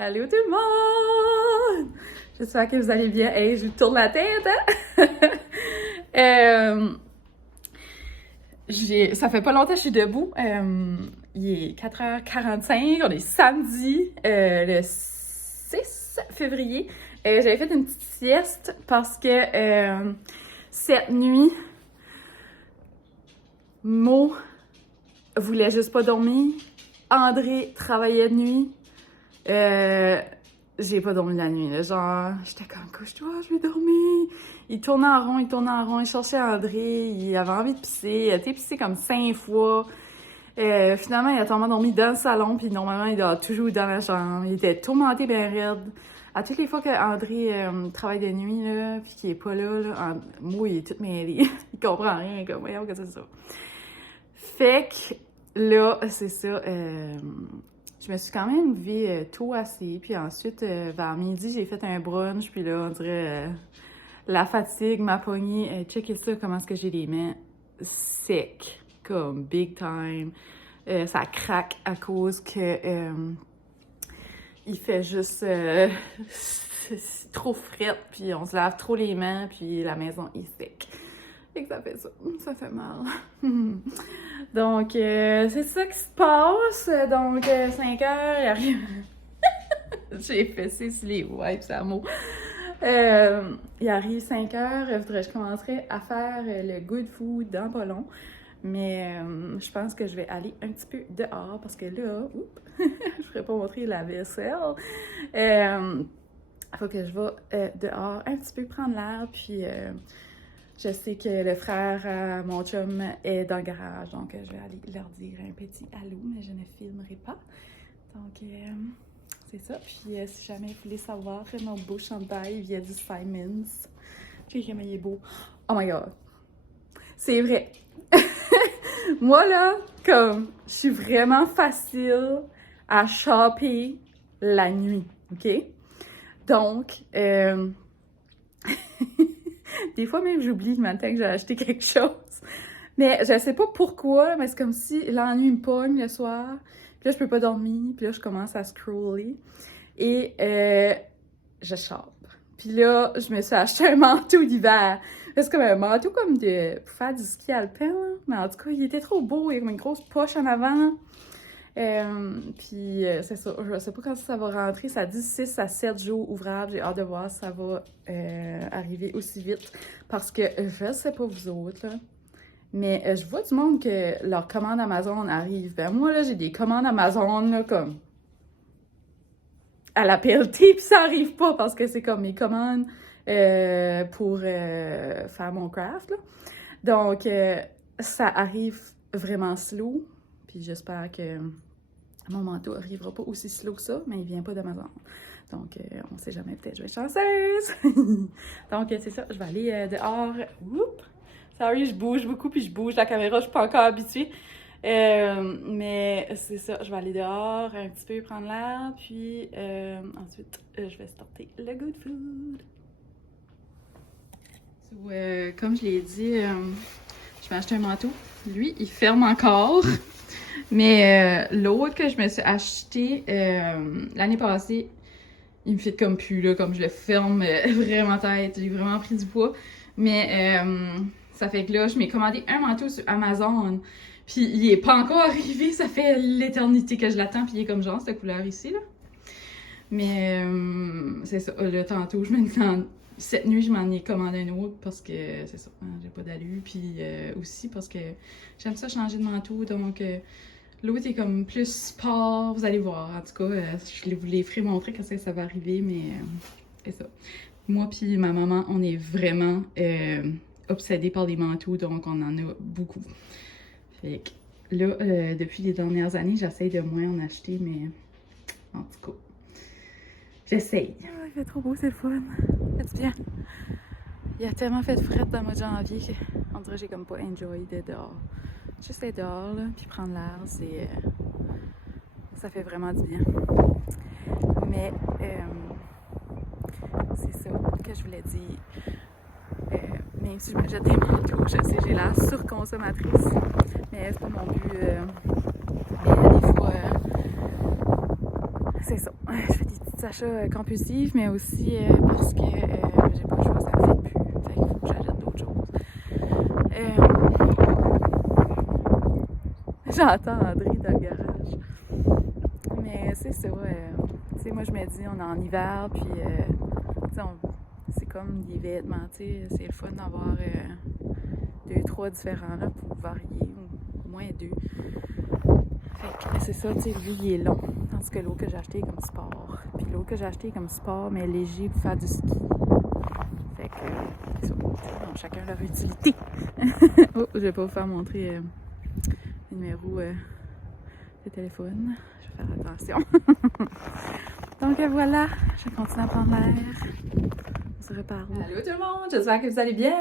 Allô tout le monde! J'espère que vous allez bien. Hey, je vous tourne la tête, hein? Ça fait pas longtemps que je suis debout. Il est 4h45, on est samedi, le 6 février. J'avais fait une petite sieste parce que cette nuit, Mo voulait juste pas dormir. André travaillait de nuit. J'ai pas dormi la nuit, là. Genre, j'étais comme, couche-toi, je vais dormir. Il tournait en rond, il cherchait André, il avait envie de pisser, il a été pissé comme 5 fois. Finalement, il a tombé dormi dans le salon, puis normalement, il dort toujours dans la chambre. Il était tourmenté bien raide. À toutes les fois que André travaille de nuit, là, puis qu'il est pas là, moi, il est tout mêlé. Il comprend rien, comme, voyons, que c'est ça. Fait que, là, c'est ça, je me suis quand même levée tôt assez, puis ensuite, vers midi, j'ai fait un brunch, puis là, on dirait, la fatigue m'a pogné. Checkez ça, comment est-ce que j'ai les mains secs, comme big time. Ça craque à cause que il fait juste c'est trop frette, puis on se lave trop les mains, puis la maison est sec. Fait que ça fait mal. Donc, c'est ça qui se passe. Donc, 5 heures, il arrive. J'ai fessé sur les wipes à mots. Il arrive 5 heures, je commencerai à faire le good food dans pas long. Mais je pense que je vais aller un petit peu dehors parce que là, je ferai pas montrer la vaisselle. Il faut que je vais dehors un petit peu prendre l'air, puis je sais que le frère à mon chum est dans le garage, donc je vais aller leur dire un petit allô, mais je ne filmerai pas. Donc, c'est ça. Puis, si jamais vous voulez savoir, mon beau chandail vient du Simons. Puis, comment il est beau. Oh my God! C'est vrai! Moi, là, comme, je suis vraiment facile à shopper la nuit, OK? Donc, des fois même, j'oublie le matin que j'ai acheté quelque chose. Mais je sais pas pourquoi, mais c'est comme si l'ennui me pogne le soir. Puis là, je peux pas dormir. Puis là, je commence à scroller. Et je chope. Puis là, je me suis acheté un manteau d'hiver. C'est comme un manteau comme pour faire du ski alpin, là. Mais en tout cas, il était trop beau. Il y a comme une grosse poche en avant. Puis c'est ça, je sais pas quand ça va rentrer, ça dit 6 à 7 jours ouvrables, j'ai hâte de voir si ça va arriver aussi vite, parce que je sais pas vous autres, là, mais je vois du monde que leurs commandes Amazon arrivent. Ben moi, là, j'ai des commandes Amazon, là, comme à la pelletée, puis ça arrive pas, parce que c'est comme mes commandes pour faire mon craft, là. Donc, ça arrive vraiment slow, puis j'espère que mon manteau n'arrivera pas aussi slow que ça, mais il vient pas d'Amazon. Donc, on sait jamais, peut-être je vais être chanceuse. Donc, c'est ça, je vais aller dehors. Oups! Sorry, je bouge beaucoup, puis je bouge la caméra, je suis pas encore habituée. Mais c'est ça, je vais aller dehors un petit peu prendre l'air, puis ensuite, je vais starter le good food. So, comme je l'ai dit, je vais acheter un manteau. Lui, il ferme encore. Mais l'autre que je me suis acheté l'année passée, il me fit comme plus, là, comme je le ferme vraiment tête. J'ai vraiment pris du poids. Mais ça fait que là, je m'ai commandé un manteau sur Amazon. Puis il est pas encore arrivé, ça fait l'éternité que je l'attends. Puis il est comme genre cette couleur ici, là. Mais c'est ça, là, tantôt, cette nuit, je m'en ai commandé un autre parce que c'est ça, hein, j'ai pas d'allure. Puis aussi parce que j'aime ça changer de manteau, donc l'autre est comme plus sport, vous allez voir. En tout cas, je vous les ferai montrer quand ça va arriver, mais c'est ça. Moi puis ma maman, on est vraiment obsédés par les manteaux, donc on en a beaucoup. Fait que là, depuis les dernières années, j'essaye de moins en acheter, mais en tout cas, j'essaye. Oh, il fait trop beau, c'est le fun. C'est bien. Il a tellement fait de fret dans le mois de janvier qu'on dirait que j'ai comme pas enjoy d'être dehors. Juste être dehors, là, puis prendre l'air, ça fait vraiment du bien. Mais c'est ça que je voulais dire. Même si je me jette des manteaux, je sais, j'ai l'air surconsommatrice. Mais c'est pas mon but. Mais des fois, c'est ça. Je fais des petites petits achats compulsifs, mais aussi parce que j'ai pas le choix, ça me fait plus. Fait qu'il faut que j'achète d'autres choses. J'entends André dans le garage. Mais c'est ça, tu sais, moi je me dis, on est en hiver, puis tu sais, c'est comme des vêtements, tu sais, c'est le fun d'avoir 2-3 différents là pour varier, ou au moins 2. Fait que c'est ça, tu sais, lui il est long, tandis que l'autre que j'ai acheté est comme sport. Puis l'autre que j'ai acheté est comme sport, mais léger pour faire du ski. Fait que c'est ça, donc, chacun leur utilité. Oh, je vais pas vous faire montrer le numéro de téléphone. Je vais faire attention. Donc voilà, je continue à prendre l'air. On se reparle. Allô tout le monde, j'espère que vous allez bien.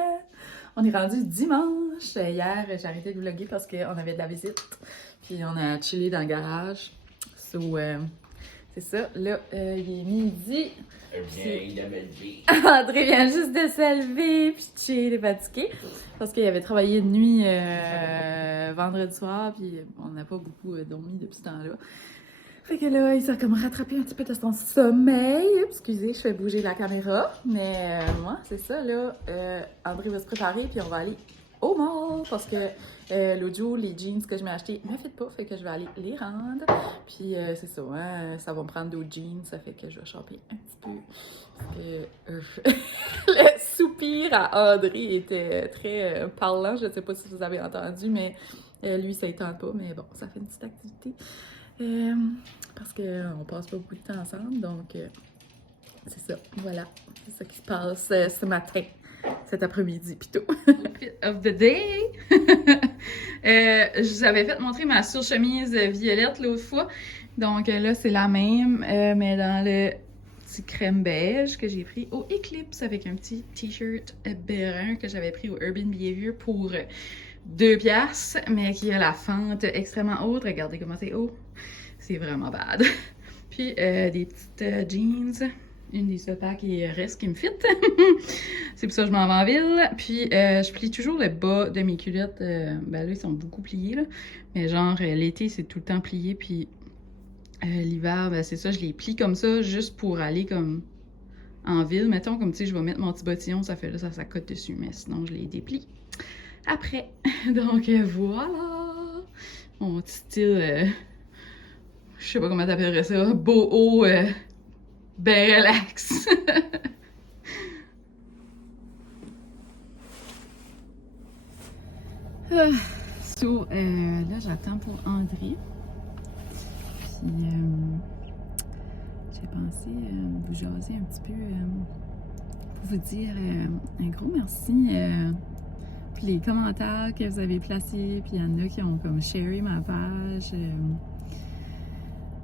On est rendu dimanche. Hier, j'ai arrêté de vlogger parce qu'on avait de la visite. Puis on a chillé dans le garage. So, c'est ça. Là, il est midi. André vient juste de se lever, puis chill et fatigué. Parce qu'il avait travaillé de nuit vendredi soir, puis on n'a pas beaucoup dormi depuis ce temps-là. Fait que là, il s'est comme rattrapé un petit peu de son sommeil. Excusez, je fais bouger la caméra. Mais moi, c'est ça, là. André va se préparer, puis on va aller au mall. Parce que l'autre jour, les jeans que je m'ai achetés ne me fit pas. Fait que je vais aller les rendre. Puis c'est ça, hein, ça va me prendre d'autres jeans. Ça fait que je vais choper un petit peu. Parce que le soupir à André était très parlant. Je ne sais pas si vous avez entendu, mais lui, ça ne tente pas. Mais bon, ça fait une petite activité. Parce qu'on passe pas beaucoup de temps ensemble, donc c'est ça, voilà, c'est ça qui se passe ce matin, cet après-midi plutôt. Outfit of the day! Je vous avais fait montrer ma surchemise violette l'autre fois, donc là c'est la même, mais dans le petit crème beige que j'ai pris au Eclipse avec un petit t-shirt brun que j'avais pris au Urban Behavior pour 2 piastres, mais qui a la fente extrêmement haute. Regardez comment c'est haut. C'est vraiment bad. Puis des petites jeans. Une des seules paires qui reste qui me fit. C'est pour ça que je m'en vais en ville. Puis je plie toujours le bas de mes culottes. Ben là, ils sont beaucoup pliés, là. Mais genre, l'été, c'est tout le temps plié. Puis l'hiver, ben c'est ça, je les plie comme ça juste pour aller comme en ville. Mettons, comme tu sais, je vais mettre mon petit bottillon, ça fait là, ça cote dessus. Mais sinon, je les déplie après. Donc voilà, mon petit style, je sais pas comment t'appellerais ça, boho, ben relax. So, là j'attends pour André. Puis j'ai pensé vous jaser un petit peu pour vous dire un gros merci. Puis les commentaires que vous avez placés, puis il y en a qui ont comme sharé ma page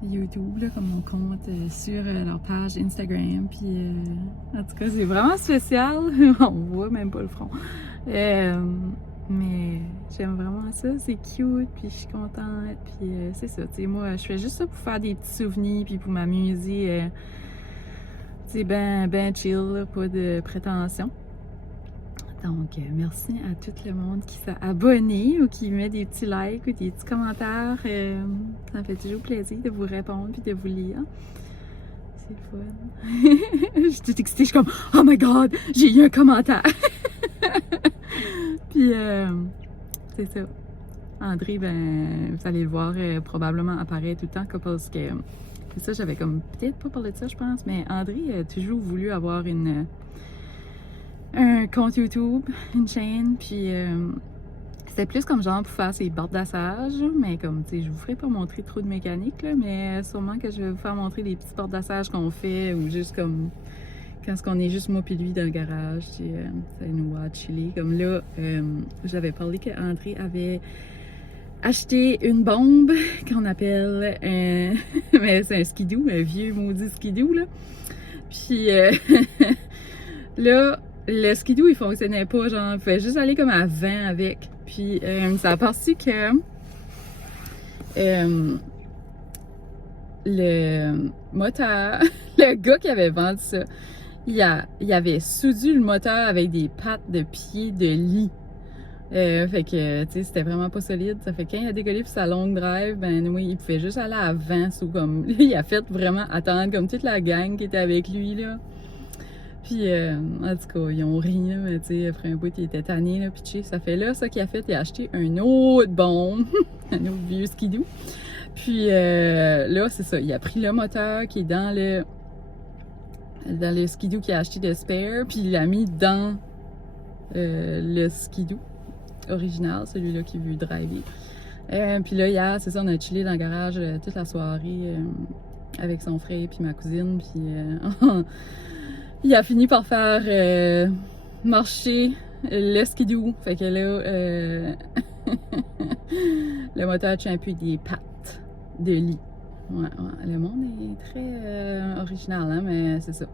YouTube, là, comme mon compte sur leur page Instagram. Puis en tout cas, c'est vraiment spécial. On voit même pas le front. Mais j'aime vraiment ça, c'est cute, puis je suis contente. Puis c'est ça, tu sais, moi, je fais juste ça pour faire des petits souvenirs, puis pour m'amuser. C'est ben chill, là, pas de prétention. Donc, merci à tout le monde qui s'est abonné ou qui met des petits likes ou des petits commentaires. Ça me fait toujours plaisir de vous répondre puis de vous lire. C'est le fun. Je suis toute excitée, je suis comme « Oh my God, j'ai eu un commentaire! » Puis, c'est ça. André, ben, vous allez le voir probablement apparaître tout le temps parce que c'est ça, j'avais comme peut-être pas parlé de ça, je pense, mais André a toujours voulu avoir un compte YouTube, une chaîne, puis c'était plus comme genre pour faire ses bordasages, mais comme, tu sais, je vous ferai pas montrer trop de mécanique, là, mais sûrement que je vais vous faire montrer les petits bordasages qu'on fait, ou juste comme, quand on est juste moi puis lui dans le garage, tu sais, ça nous voir chiller. Comme là, j'avais parlé qu'André avait acheté une bombe qu'on appelle mais c'est un skidoo, un vieux maudit skidoo, là. Puis là, le skidoo, il fonctionnait pas, genre, il pouvait juste aller comme à 20 avec. Puis, ça a parti que le moteur, le gars qui avait vendu ça, il avait soudu le moteur avec des pattes de pied de lit. Fait que, tu sais, c'était vraiment pas solide. Ça fait que quand il a décollé pour sa longue drive, ben oui, il pouvait juste aller avant. Comme, il a fait vraiment attendre comme toute la gang qui était avec lui, là. Puis, en tout cas, ils ont ri, là, mais tu sais, après un bout, il était tanné, là, pitché. Ça fait là, ça qu'il a fait, il a acheté un autre bombe, un autre vieux skidoo. Puis, là, c'est ça, il a pris le moteur qui est dans le skidoo qu'il a acheté de spare, puis il l'a mis dans le skidoo original, celui-là qui veut driver. Puis là, hier, c'est ça, on a chillé dans le garage toute la soirée avec son frère puis ma cousine, puis il a fini par faire marcher le skidoo. Fait que là, le moteur tient un peu des pattes de lit. Ouais, le monde est très original, hein, mais c'est ça.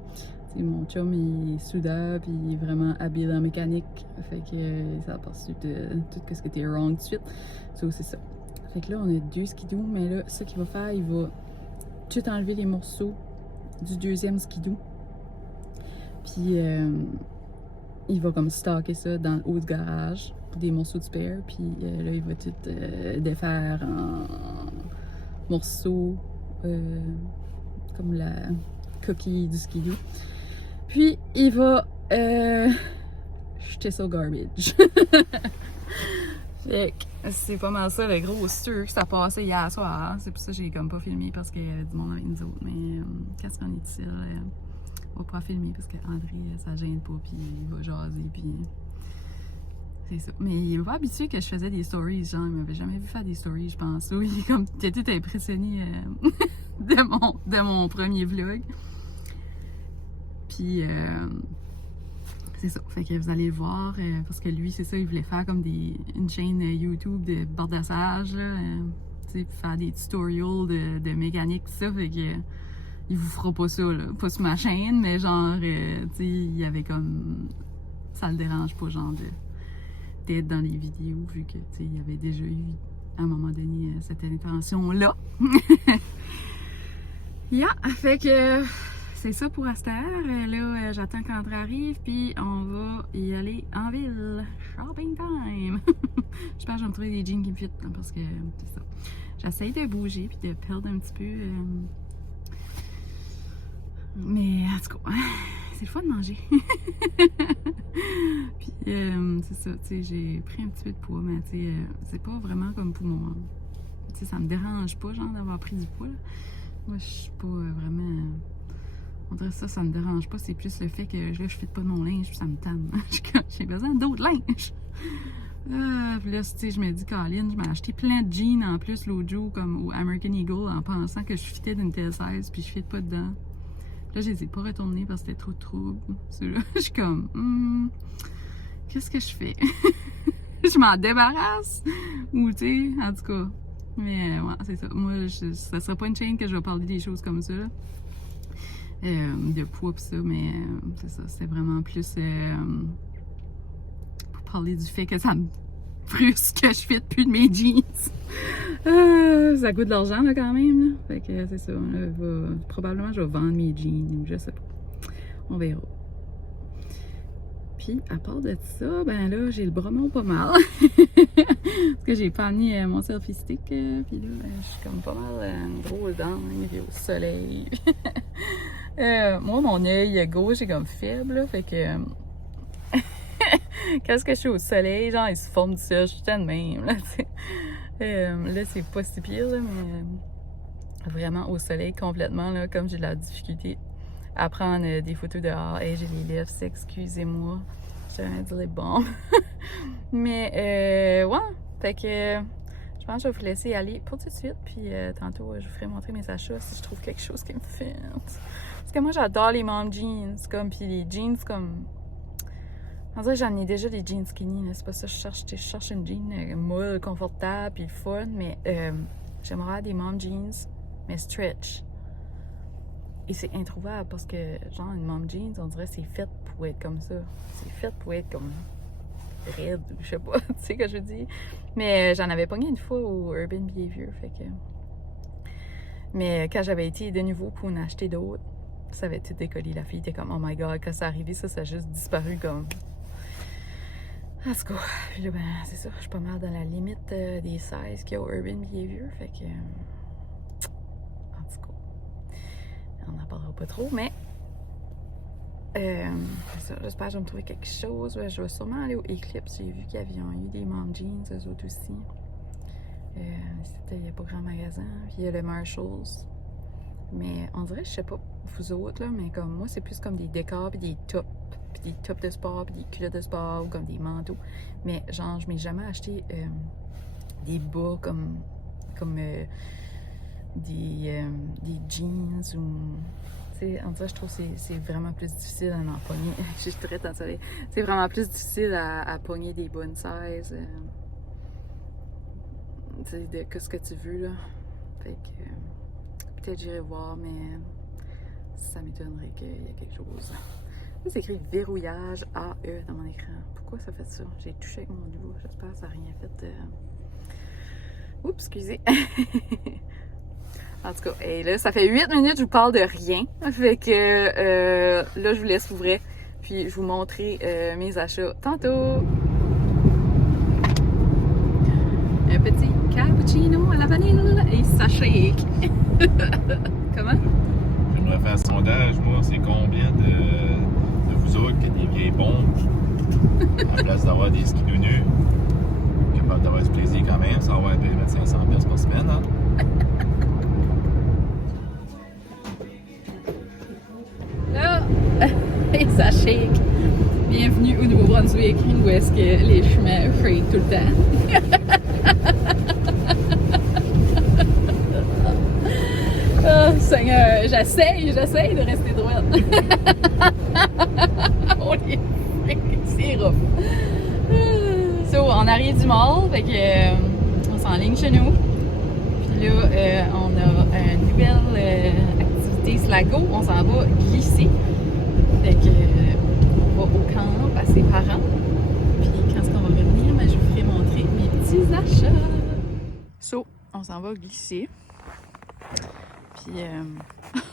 T'sais, mon chum, il est soudeur, puis il est vraiment habile en mécanique. Fait que ça a passé tout ce qui était wrong tout de suite. So, c'est ça. Fait que là, on a 2 skidoo, mais là, ce qu'il va faire, il va tout enlever les morceaux du deuxième skidoo. Puis, il va comme stocker ça dans le haut du garage, des morceaux de spare. Puis là, il va tout défaire en morceaux, comme la coquille du skidoo. Puis, il va jeter ça au garbage. Fait que c'est pas mal ça, le gros sûr que ça passait hier soir. C'est pour ça que j'ai comme pas filmé parce qu'il y avait du monde avec nous autres. Mais quand on est ici, on va pas filmer parce qu'André, ça gêne pas, puis il va jaser, puis c'est ça. Mais il est pas habitué que je faisais des stories, genre, il m'avait jamais vu faire des stories, je pense. Oui, il était tout impressionné de mon premier vlog. Puis, c'est ça. Fait que vous allez le voir, parce que lui, c'est ça, il voulait faire comme une chaîne YouTube de bordassage, là, tu sais, faire des tutorials de mécanique, tout ça. Fait que, il vous fera pas ça, là. Pas sur ma chaîne, mais genre, tu sais, il y avait comme. Ça le dérange pas, genre, d'être dans les vidéos, vu que, tu sais, il y avait déjà eu, à un moment donné, cette intention-là. Yeah, fait que. C'est ça pour Aster. Là, j'attends qu'André arrive, puis on va y aller en ville. Shopping time! J'espère que je vais me trouver des jeans qui me fit, parce que c'est ça. J'essaye de bouger, puis de perdre un petit peu. Mais en tout cas, c'est le fun de manger. Puis c'est ça, tu sais, j'ai pris un petit peu de poids, mais tu sais, c'est pas vraiment comme pour moi. Tu sais, ça me dérange pas, genre, d'avoir pris du poids, là. Moi, je suis pas vraiment. On dirait ça me dérange pas. C'est plus le fait que là, je fais pas de mon linge, puis ça me tanne. J'ai besoin d'autres linges. Puis là, tu sais, je me dis, Colin, je m'ai acheté plein de jeans en plus l'autre jour, comme au American Eagle, en pensant que je fitais d'une telle size, puis je fitte pas dedans. Puis là, je les ai pas retournés parce que c'était trop de trouble. Là, je suis comme, qu'est-ce que je fais? Je m'en débarrasse? Ou, tu sais, en tout cas. Mais, ouais, c'est ça. Moi, ça serait pas une chaîne que je vais parler des choses comme ça, là. De poids pis ça, mais c'est ça, c'était vraiment plus pour parler du fait que ça me frustre que je fitte plus de mes jeans. Ça coûte de l'argent là quand même, là. Fait que c'est ça, là, probablement je vais vendre mes jeans ou je sais pas. On verra. Puis à part de ça, ben là j'ai le bras mort pas mal. Parce que j'ai pas mis mon selfie stick, puis là je suis comme pas mal gros dedans, au soleil. Moi, mon œil gauche est comme faible, là, fait que quand je suis au soleil, genre, il se forme du ciel, je suis de même, là, tu sais. Là, c'est pas si pire, là, mais vraiment au soleil complètement, là, comme j'ai de la difficulté à prendre des photos dehors. Hey, j'ai les lèvres, excusez-moi, j'avais dit les bombes. Mais, ouais, fait que je pense que je vais vous laisser aller pour tout de suite, puis tantôt, je vous ferai montrer mes achats si je trouve quelque chose qui me fait. Parce que moi, j'adore les mom jeans, comme, puis les jeans, comme. On dirait que j'en ai déjà des jeans skinny, là. C'est pas ça que je cherche une jean molle, confortable, puis fun, mais j'aimerais des mom jeans, mais stretch. Et c'est introuvable parce que, genre, une mom jeans, on dirait que c'est fait pour être comme ça. C'est fait pour être comme raide, je sais pas, tu sais ce que je veux dire. Mais j'en avais pogné une fois au Urban Behavior, fait que. Mais quand j'avais été de nouveau pour en acheter d'autres, ça avait tout décollé. La fille était comme, oh my god, quand c'est arrivé, ça a juste disparu comme. Let's go. Puis là, ben, c'est ça, je suis pas mal dans la limite des sizes qu'il y a au Urban Behavior, fait que... en tout cas, on n'en parlera pas trop, mais... c'est ça, j'espère que je vais me trouver quelque chose. Ouais, je vais sûrement aller au Eclipse, j'ai vu qu'il y avait eu des mom jeans, eux autres aussi. Il n'y a pas grand magasin, puis il y a le Marshalls. Mais on dirait, je sais pas, vous autres, là, mais comme moi, c'est plus comme des décors, puis des tops de sport, puis des culottes de sport, ou comme des manteaux. Mais genre, je m'ai jamais acheté des bas comme des jeans ou... T'sais, on dirait, je trouve que c'est vraiment plus difficile à en pogner. Je suis très tentée. C'est vraiment plus difficile à pogner des bonnes sizes. Que ce que tu veux, là. Fait que... peut-être j'irai voir, mais ça m'étonnerait qu'il y ait quelque chose. Là, c'est écrit verrouillage AE dans mon écran. Pourquoi ça fait ça? J'ai touché avec mon doigt. J'espère que ça n'a rien fait. Oups, excusez. En tout cas, et là, ça fait 8 minutes que je vous parle de rien. Fait que là, je vous laisse ouvrir. Puis je vous montrer mes achats tantôt. Un petit cappuccino à la vanille et ça shake. Comment? J'aimerais faire un sondage, moi, c'est combien de vous autres qui êtes des vieilles bombes en place d'avoir des skinounus, capables d'avoir ce plaisir quand même, ça va payer 500$ par semaine, hein? Là, et ça shake. Bienvenue au Nouveau-Brunswick, où est-ce que les chemins shake tout le temps. Oh Seigneur, j'essaye de rester droite. On est c'est rough. So, on arrive du mall, fait que on s'enligne chez nous. Puis là, on a une nouvelle activité Slago, on s'en va glisser. Fait que on va au camp à ses parents. Puis quand est-ce qu'on va revenir, ben, je vous ferai montrer mes petits achats. So, on s'en va glisser. Puis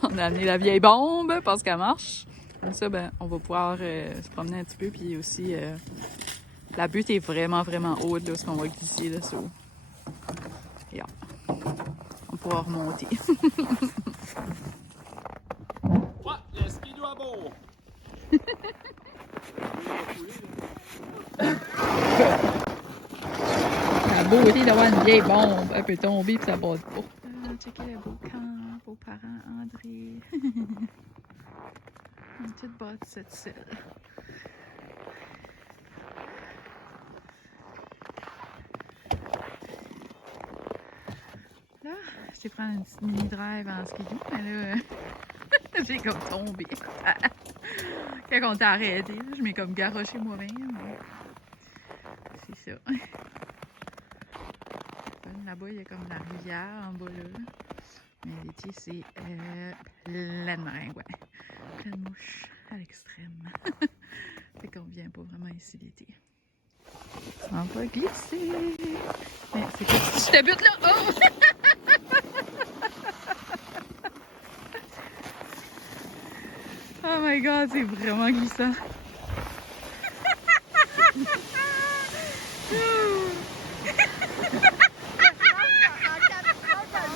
on a amené la vieille bombe parce qu'elle marche. Comme ça, ben, on va pouvoir se promener un petit peu. Puis aussi, la butte est vraiment, vraiment haute, là, ce qu'on va glisser. Là, so. Yeah. On pourra remonter. Ouais, le ski doit beau! La beauté d'avoir une vieille bombe. Elle peut tomber et ça passe pas. Checker le beau camp, beaux-parents, André. On est toutes bâties cette seule. Là, je vais prendre une petite mini-drive en skidoo, mais là, j'ai comme tombé. Quand on t'a arrêté, je m'ai comme garoché moi-même. C'est ça. Là-bas, il y a comme la rivière en bas là. Mais l'été, c'est plein de maringouins. Plein de mouches à l'extrême. Fait qu'on vient pas vraiment ici l'été. On va glisser. Mais c'est que si je te bute là! Oh! Oh my god, c'est vraiment glissant.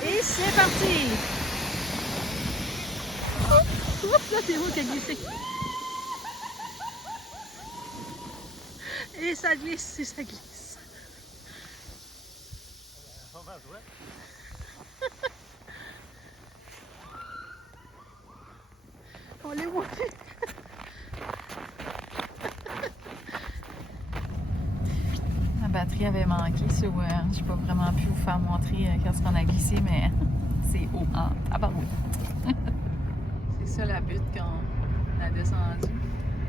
Et c'est parti! Là, c'est moi qui ai glissé. Et ça glisse, et ça glisse. On les voit. La batterie avait manqué, so, j'ai pas vraiment pu vous faire montrer qu'est-ce qu'on a glissé, mais c'est haut en tabarouette. C'est ça la butte qu'on a descendu.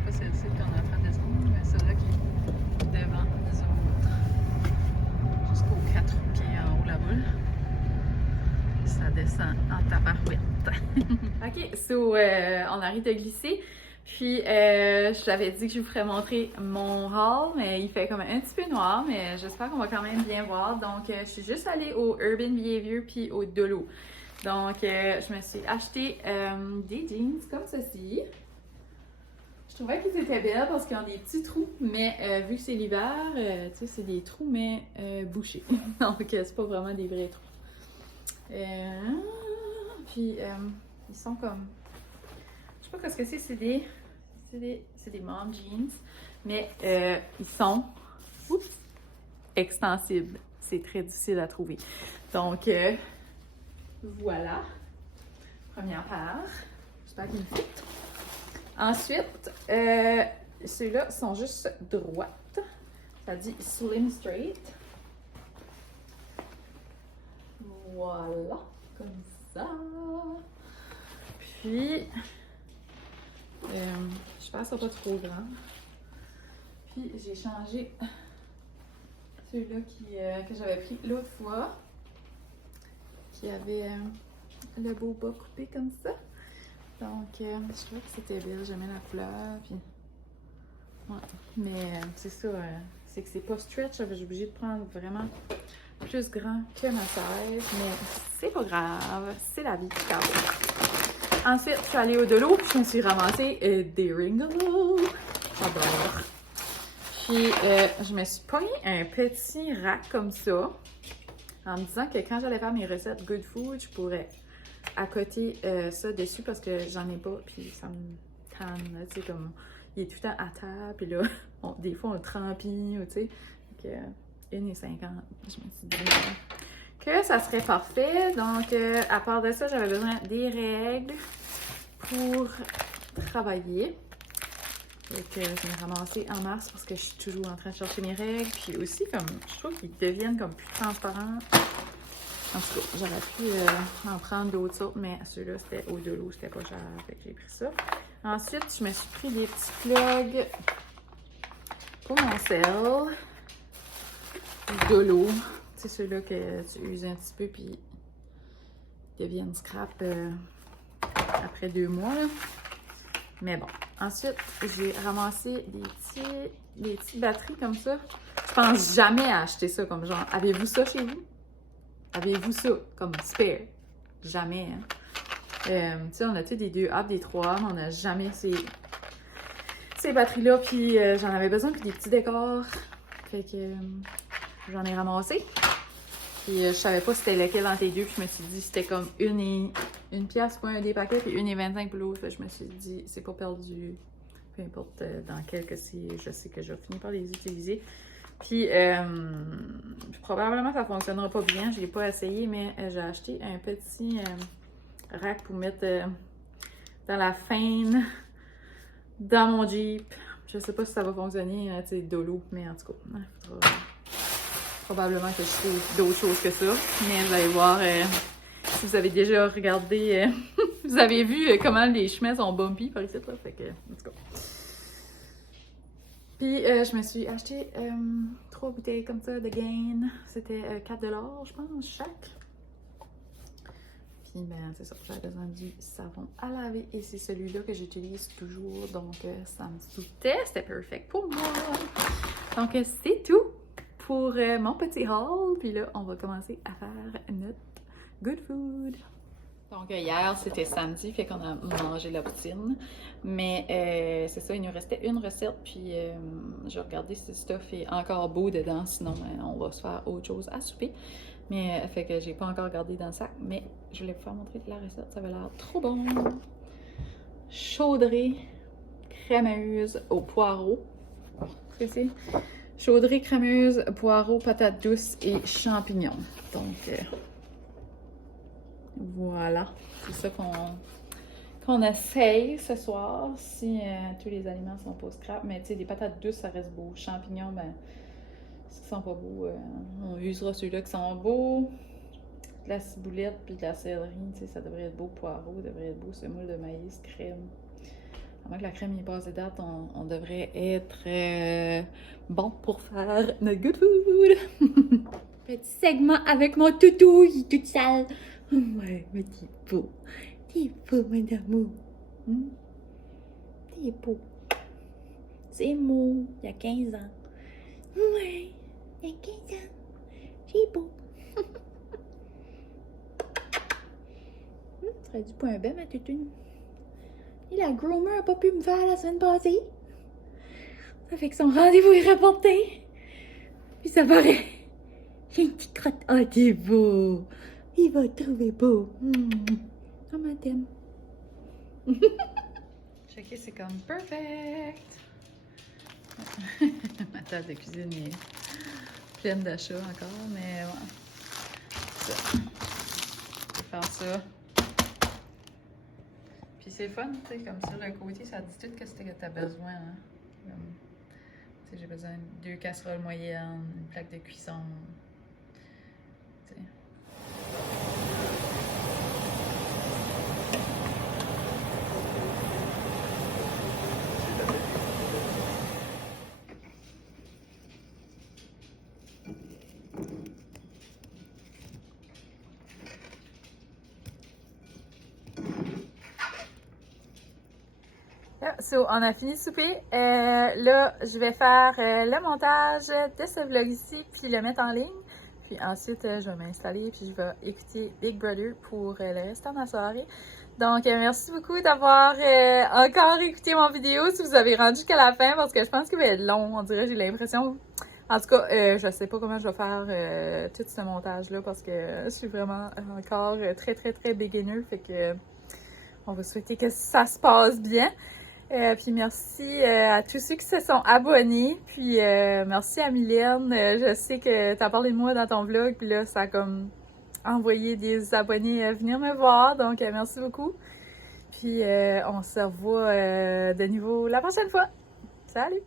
Pas celle-ci qu'on est en train de descendre, mais celle-là qui est devant nous autres. Jusqu'aux 4 pieds en haut là-bas. Ça descend en tabarouette. Ok, so on arrête de glisser. Puis je t'avais dit que je vous ferais montrer mon haul, mais il fait comme un petit peu noir, mais j'espère qu'on va quand même bien voir. Donc je suis juste allée au Urban Behavior puis au Dolo. Donc je me suis acheté des jeans comme ceci. Je trouvais qu'ils étaient belles parce qu'ils ont des petits trous, mais vu que c'est l'hiver, tu sais, c'est des trous, mais bouchés. Donc, c'est pas vraiment des vrais trous. Puis, ils sont comme... Je sais pas ce que c'est, c'est des mom jeans, mais ils sont extensibles. C'est très difficile à trouver. Donc, voilà. Première paire. J'espère qu'il me fit. Ensuite, ceux-là sont juste droites. Ça dit Slim Straight. Voilà, comme ça. Puis, j'espère que ça pas trop grand. Puis, j'ai changé ceux-là que j'avais pris l'autre fois. Qui avait le beau bas coupé comme ça. Donc, je trouvais que c'était bien. J'aimais la couleur. Puis, ouais. Mais c'est ça, c'est que c'est pas stretch. J'ai obligé de prendre vraiment plus grand que ma taille. Mais c'est pas grave. C'est la vie qui casse. Ensuite, je suis allée au Dolo. Puis, je me suis ramassée des Ringles. J'adore. Puis, je me suis pogné un petit rack comme ça. En me disant que quand j'allais faire mes recettes Good Food, je pourrais accoter ça dessus parce que j'en ai pas, puis ça me tanne, tu sais, comme il est tout le temps à table, puis là, des fois on le trempille, tu sais. Donc, 1,50$, je me suis dit que ça serait parfait. Donc, à part de ça, j'avais besoin des règles pour travailler. Donc, je l'ai ramassé en mars parce que je suis toujours en train de chercher mes règles. Puis aussi, comme je trouve qu'ils deviennent comme plus transparents. En tout cas, j'aurais pu en prendre d'autres sortes, mais ceux-là, c'était au Dolo, c'était pas cher. Fait que j'ai pris ça. Ensuite, je me suis pris des petits plugs pour mon sel. Du Dolo. C'est ceux-là que tu uses un petit peu, puis ils deviennent scrap après 2 mois, là. Mais bon. Ensuite, j'ai ramassé des petites batteries comme ça. Je pense jamais à acheter ça comme genre. Avez-vous ça chez vous? Avez-vous ça comme spare? Jamais, hein? Tu sais, on a des 2A, des 3A, mais on n'a jamais ces batteries-là. Puis j'en avais besoin, puis des petits décors. Fait que j'en ai ramassé. Puis je savais pas c'était lequel entre les deux. Puis je me suis dit c'était comme une pièce pour un des paquets, puis 1,25 pour l'autre. Je me suis dit c'est pas perdu. Peu importe dans quel que c'est, je sais que je vais finir par les utiliser. Puis probablement ça fonctionnera pas bien. Je l'ai pas essayé, mais j'ai acheté un petit rack pour mettre dans la faine dans mon Jeep. Je sais pas si ça va fonctionner, tu sais, Dolo, mais en tout cas, faudra probablement que je trouve d'autres choses que ça. Mais vous allez voir, si vous avez déjà regardé, vous avez vu comment les chemins sont bumpy par ici, là. Fait que, en tout cas. Puis, je me suis acheté 3 bouteilles comme ça de Gain. C'était 4$, je pense, chaque. Puis, ben, c'est ça, j'avais besoin du savon à laver. Et c'est celui-là que j'utilise toujours. Donc, ça me doutait, c'était perfect pour moi. Donc, c'est tout pour mon petit haul. Puis là, on va commencer à faire notre good food. Donc, hier, c'était samedi, fait qu'on a mangé la poutine. Mais c'est ça, il nous restait une recette. Puis, j'ai regardé si le stuff est encore beau dedans. Sinon, on va se faire autre chose à souper. Mais, fait que j'ai pas encore regardé dans le sac. Mais je voulais vous faire montrer la recette. Ça avait l'air trop bon. Chaudrée crémeuse au poireau. Qu'est-ce que c'est? Chaudrée crémeuse, poireaux, patates douces et champignons. Donc, voilà. C'est ça qu'on essaye ce soir. Si tous les aliments sont pas scrap. Mais tu sais, des patates douces, ça reste beau. Champignons, ben, s'ils sont pas beaux, on usera ceux-là qui sont beaux. De la ciboulette puis de la céleri, tu sais, ça devrait être beau. Poireau devrait être beau. Semoule de maïs, crème. À moins que la crème y passe des dates, on devrait être bon pour faire notre good food. Petit segment avec mon toutou, il est tout sale. Ouais, mais t'es beau. T'es beau, mon amour. T'es beau. C'est beau, il y a 15 ans. Ouais, il y a 15 ans. C'est beau. Tu aurais du point bête, ma toutoune. Et la groomer a pas pu me faire la semaine passée. Ça fait que son rendez-vous est reporté. Puis ça paraît. J'ai une petite crotte. Ah, t'es beau. Il va te trouver beau. Oh, ma t'aime. Checker, c'est comme perfect. Ma table de cuisine est pleine d'achats encore, mais ouais. Ça. Je vais faire ça. Puis c'est fun, tu sais, comme sur le côté, ça dit tout ce que tu as besoin. Hein. Comme, tu sais, j'ai besoin de 2 casseroles moyennes, une plaque de cuisson. Tu sais. So, on a fini de souper. Là, je vais faire le montage de ce vlog ici, puis le mettre en ligne. Puis ensuite, je vais m'installer, puis je vais écouter Big Brother pour le restant de la soirée. Donc, merci beaucoup d'avoir encore écouté mon vidéo, si vous avez rendu jusqu'à la fin, parce que je pense qu'il va être long, on dirait, j'ai l'impression. En tout cas, je sais pas comment je vais faire tout ce montage-là, parce que je suis vraiment encore très, très, très beginner, fait que on va souhaiter que ça se passe bien. Puis merci à tous ceux qui se sont abonnés. Puis merci à Mylène. Je sais que tu as parlé de moi dans ton vlog. Puis là, ça a comme envoyé des abonnés venir me voir. Donc merci beaucoup. Puis on se revoit de nouveau la prochaine fois. Salut!